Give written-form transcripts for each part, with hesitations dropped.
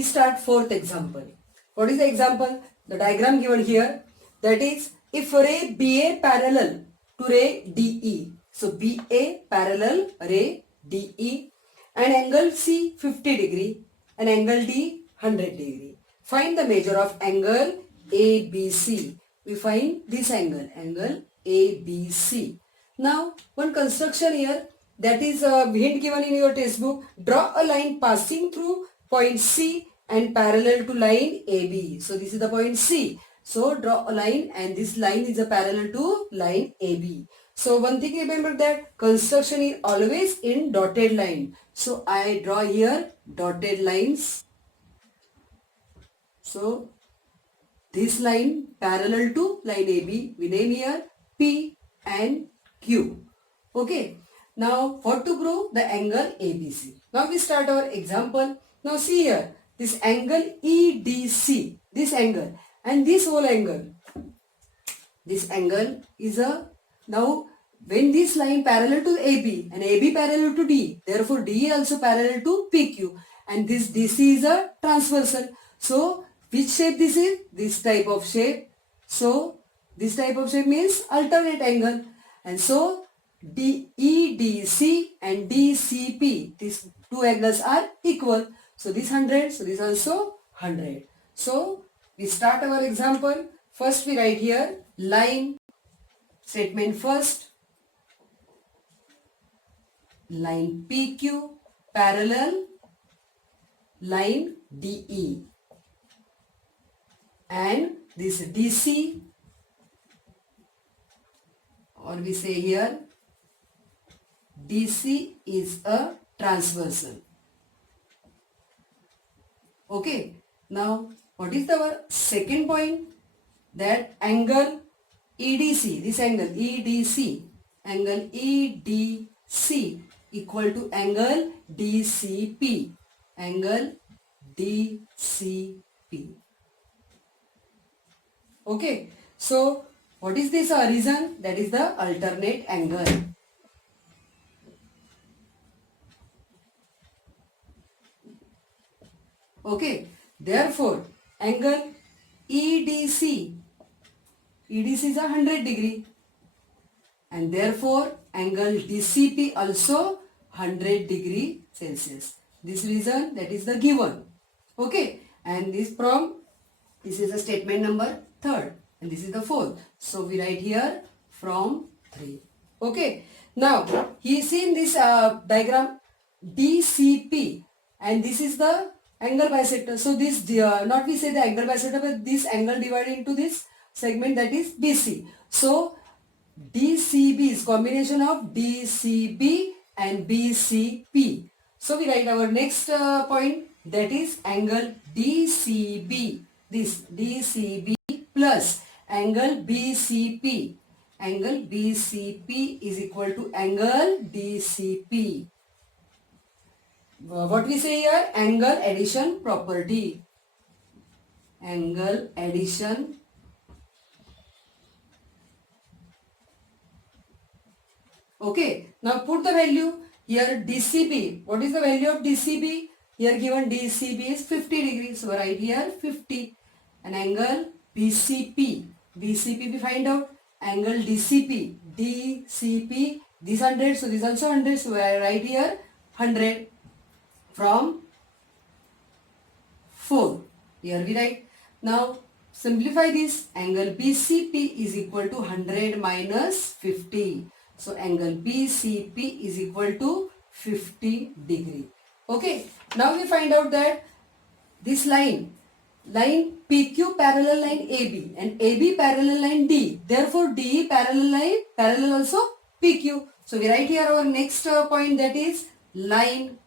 we start fourth example. What is the example? The diagram given here, that is if ray BA parallel to ray DE. So BA parallel ray DE and angle C 50 degree and angle D 100 degree. Find the measure of angle ABC. We find this angle ABC. Now one construction here, that is a hint given in your textbook. Draw a line passing through point C and parallel to line AB. So this is the point C. So draw a line and this line is a parallel to line AB. So one thing remember, that construction is always in dotted line. So I draw here dotted lines. So this line parallel to line AB, we name here P and Q. Okay. Now what to prove? The angle ABC. Now we start our example. Now see here, this angle EDC, this angle and this whole angle. This angle is a, now when this line parallel to AB and AB parallel to D, therefore D also parallel to PQ, and this DC is a transversal. So which shape this is? This type of shape. So this type of shape means alternate angle, and so EDC and DCP, these two angles are equal. So this 100, so this also 100. So we start our example. First we write here line, statement first, line PQ parallel line DE, and this DC, or we say here DC is a transversal. Okay. Now what is our second point? That angle EDC, this angle EDC, angle EDC equal to angle DCP, angle DCP. Okay. So what is this reason? That is the alternate angle. Okay. Therefore angle EDC is a 100 degree, and therefore angle DCP also 100 degree Celsius. This reason, that is the given. Okay. And this is the statement number third, and this is the fourth. So we write here from 3. Okay. Now he is in this diagram DCP, and this is the angle bisector. So this not we say the angle bisector, but this angle divided into this segment, that is BC. So DCB is combination of DCB and BCP. So we write our next point, that is angle DCB. This DCB plus angle BCP. Angle BCP is equal to angle DCP. What we say here? Angle addition property. Angle addition okay. Now put the value here DCB. What is the value of DCB? Here given DCB is 50 degrees. So write here 50. And angle BCP. BCP we find out. Angle DCP. DCP. This 100. So this also 100. So I write here 100 from 4. Here we write. Now simplify this. Angle BCP is equal to 100 minus 50. So angle BCP is equal to 50 degree. Okay. Now we find out that this line PQ parallel line AB and AB parallel line D. Therefore DE parallel also PQ. So we write here our next point, that is line.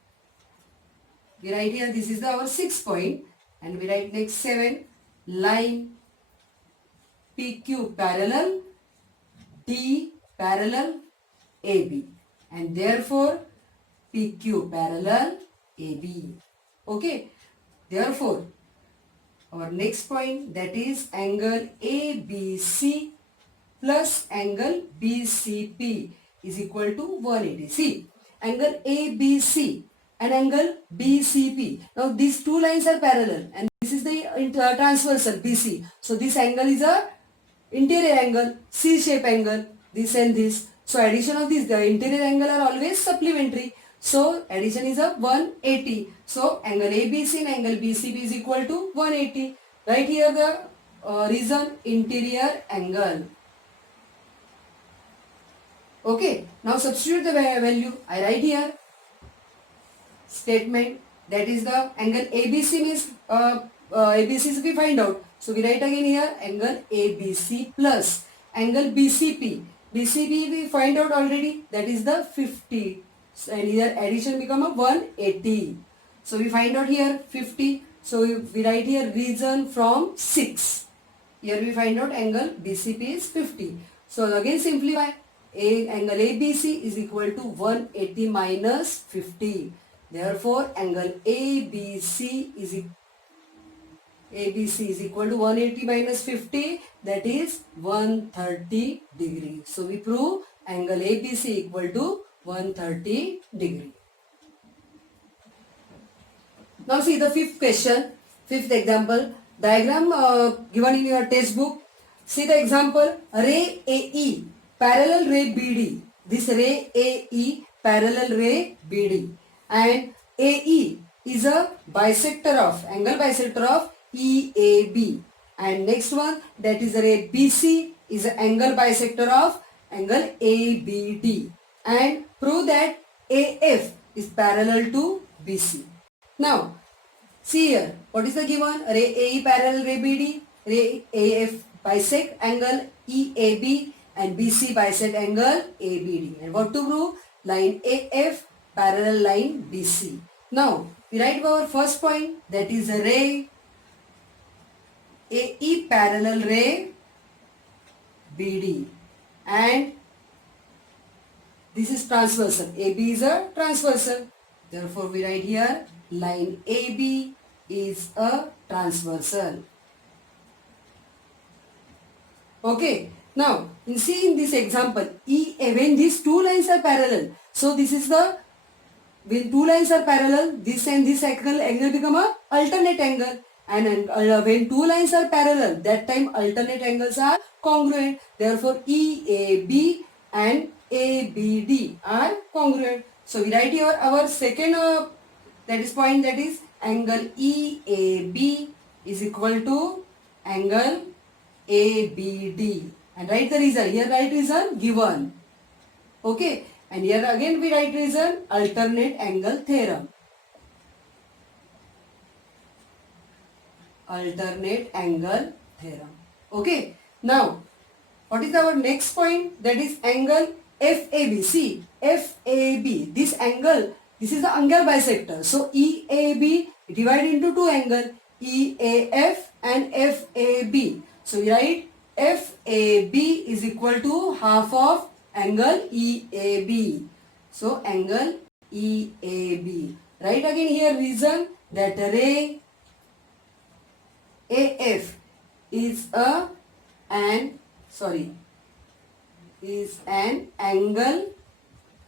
We write here, this is our 6th point, and we write next 7, line PQ parallel D parallel AB, and therefore PQ parallel AB. Okay. Therefore our next point, that is angle ABC plus angle BCP is equal to 180. See, angle ABC and angle BCP. Now these two lines are parallel and this is the transversal BC. So this angle is a interior angle, C-shape angle, this and this. So addition of these, the interior angle are always supplementary. So addition is a 180. So angle ABC and angle BCP is equal to 180. Right here the reason interior angle. Okay, now substitute the value. I write here statement, that is the angle ABC means ABC we find out. So we write again here angle ABC plus angle BCP. BCP we find out already, that is the 50. And here addition become a 180. So we find out here 50. So we write here reason from 6. Here we find out angle BCP is 50. So again simplify. Angle ABC is equal to 180 minus 50. Therefore, angle ABC is equal to 180 minus 50, that is 130 degree. So we prove angle ABC equal to 130 degree. Now see the fifth question, fifth example, diagram given in your textbook. See the example, ray AE parallel ray BD. This ray AE parallel ray BD, and AE is a bisector of, angle bisector of EAB, and next one, that is ray BC is an angle bisector of angle ABD, and prove that AF is parallel to BC. Now see here, what is the given? Ray AE parallel ray BD, ray AF bisect angle EAB and BC bisect angle ABD. And what to prove? Line AF parallel line BC. Now we write our first point, that is a ray AE parallel ray BD, and this is transversal. AB is a transversal. Therefore we write here line AB is a transversal. Okay. Now, see in this example, when these two lines are parallel, so this is the, when two lines are parallel, this and this angle become a alternate angle, and when two lines are parallel, that time alternate angles are congruent. Therefore, EAB and ABD are congruent. So we write here our second that is point, that is angle EAB is equal to angle ABD. And write the reason. Here write reason given. Okay. And here again we write reason, alternate angle theorem. Alternate angle theorem. Okay. Now, what is our next point? That is angle FAB. See, FAB. This angle, this is the angle bisector. So EAB divide into two angles, EAF and FAB. So we write FAB is equal to half of angle EAB. So angle EAB. Write again here reason, that ray AF is an angle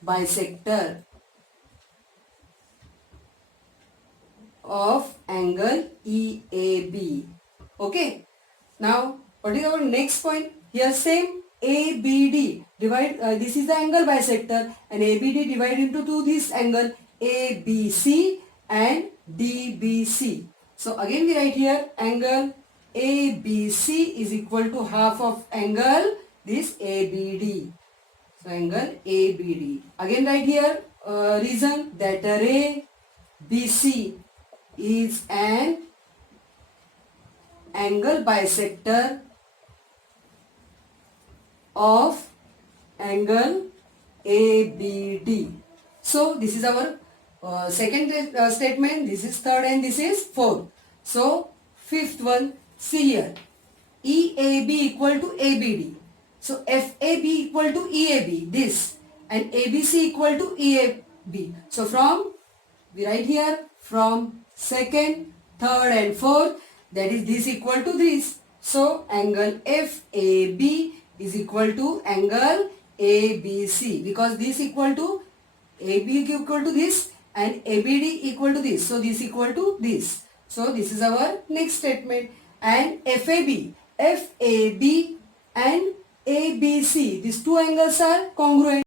bisector of angle EAB. Okay. Now what is our next point? Here same ABD divide, this is the angle bisector, and ABD divide into two this angle ABC and DBC. So again we write here angle ABC is equal to half of angle this ABD. So angle ABD. Again write here reason, that ray BC is an angle bisector of angle ABD. So this is our second statement, this is third, and this is fourth. So fifth one, see here, EAB equal to ABD. So FAB equal to EAB, this, and ABC equal to EAB. So from, we write here, from second, third and fourth, that is this equal to this. So angle FAB is equal to angle ABC, because this equal to AB equal to this and ABD equal to this. So this equal to this. So this is our next statement. And FAB and ABC, these two angles are congruent.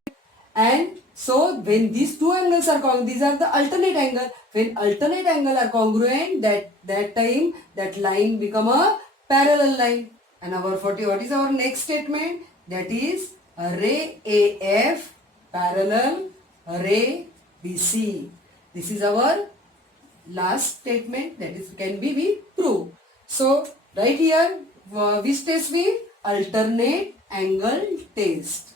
And so when these two angles are congruent, these are the alternate angle. When alternate angle are congruent, that time that line become a parallel line. And what is our next statement? That is ray AF parallel ray BC. This is our last statement, that is can be proved. So right here which test we alternate angle test.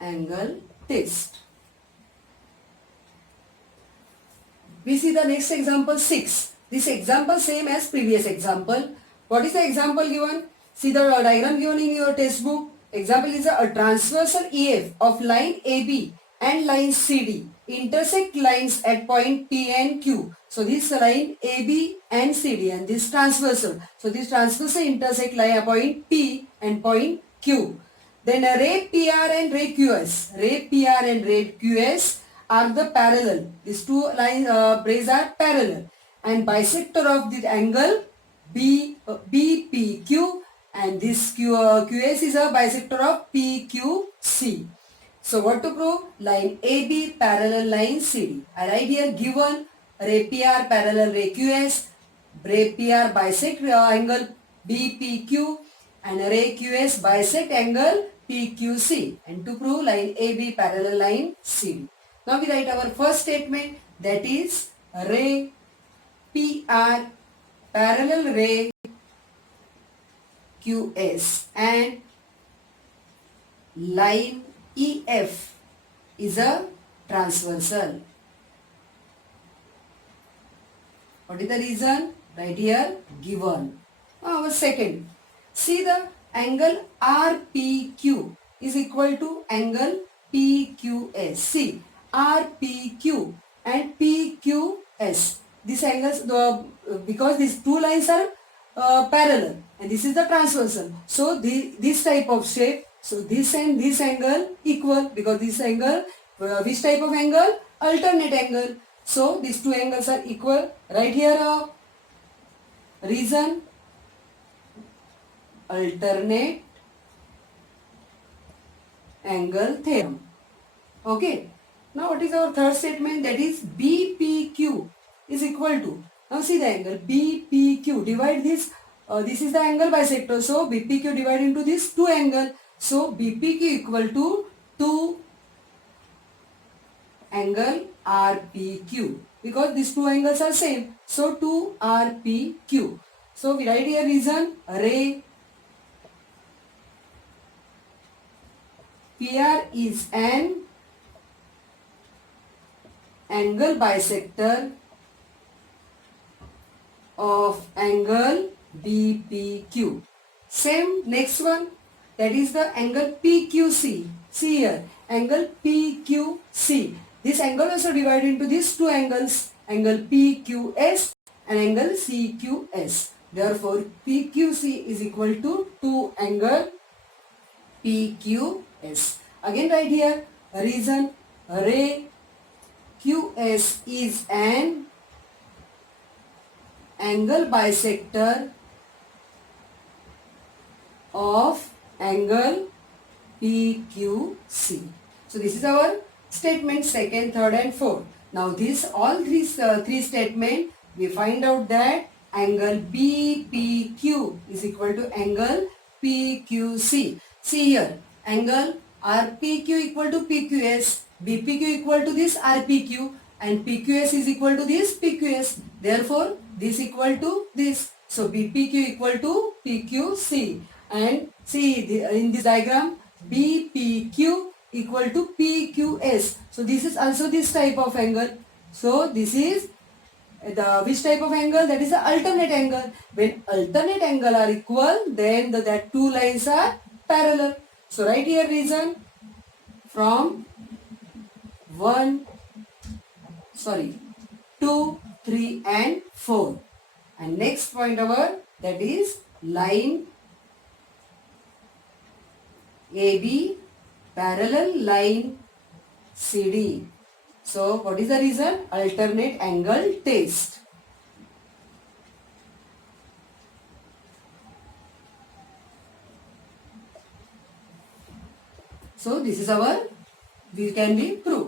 Angle test. We see the next example 6. This example same as previous example. What is the example given? See the diagram given in your textbook. Example is a transversal EF of line AB and line CD intersect lines at point P and Q. So this line AB and CD and this transversal. So this transversal intersect line at point P and point Q. Then ray PR and ray QS. Ray PR and ray QS are the parallel. These two rays are parallel. And bisector of the angle BPQ, and this QS is a bisector of PQC. So what to prove? Line AB parallel line CD. I write here given ray PR parallel ray QS, ray PR bisect angle BPQ and ray QS bisect angle PQC, and to prove line AB parallel line CD. Now we write our first statement, that is ray PR parallel ray QS and line EF is a transversal. What is the reason? Right here given. Now our second. See the angle RPQ is equal to angle PQS. See RPQ and PQS. These angles, because these two lines are parallel and this is the transversal. So this type of shape, so this and this angle equal, because this angle, which type of angle? Alternate angle. So these two angles are equal. Right here reason alternate angle theorem. Okay. Now what is our third statement? That is BPQ is equal to, now see the angle BPQ, divide this, this is the angle bisector, so BPQ divide into this two angle, so BPQ equal to 2 angle RPQ, because these two angles are same, so 2 RPQ. So we write here reason ray PR is an angle bisector of angle BPQ. Same next one, that is the angle PQC. See here, angle PQC. This angle also divided into these two angles, angle PQS and angle CQS. Therefore, PQC is equal to 2 angle PQS. Again right here, reason ray QS is an angle bisector of angle PQC. So this is our statement second, third and fourth. Now this all these three statement, we find out that angle BPQ is equal to angle PQC. See here, angle RPQ equal to PQS, BPQ equal to this RPQ and PQS is equal to this PQS. Therefore, this equal to this. So BPQ equal to PQC. And see in this diagram, BPQ equal to PQS. So this is also this type of angle. So this is the which type of angle? That is the alternate angle. When alternate angle are equal, then that two lines are parallel. So write here reason from 2, 3 and 4. And next point our, that is line AB parallel line CD. So what is the reason? Alternate angle test. So this is our, this can be proved.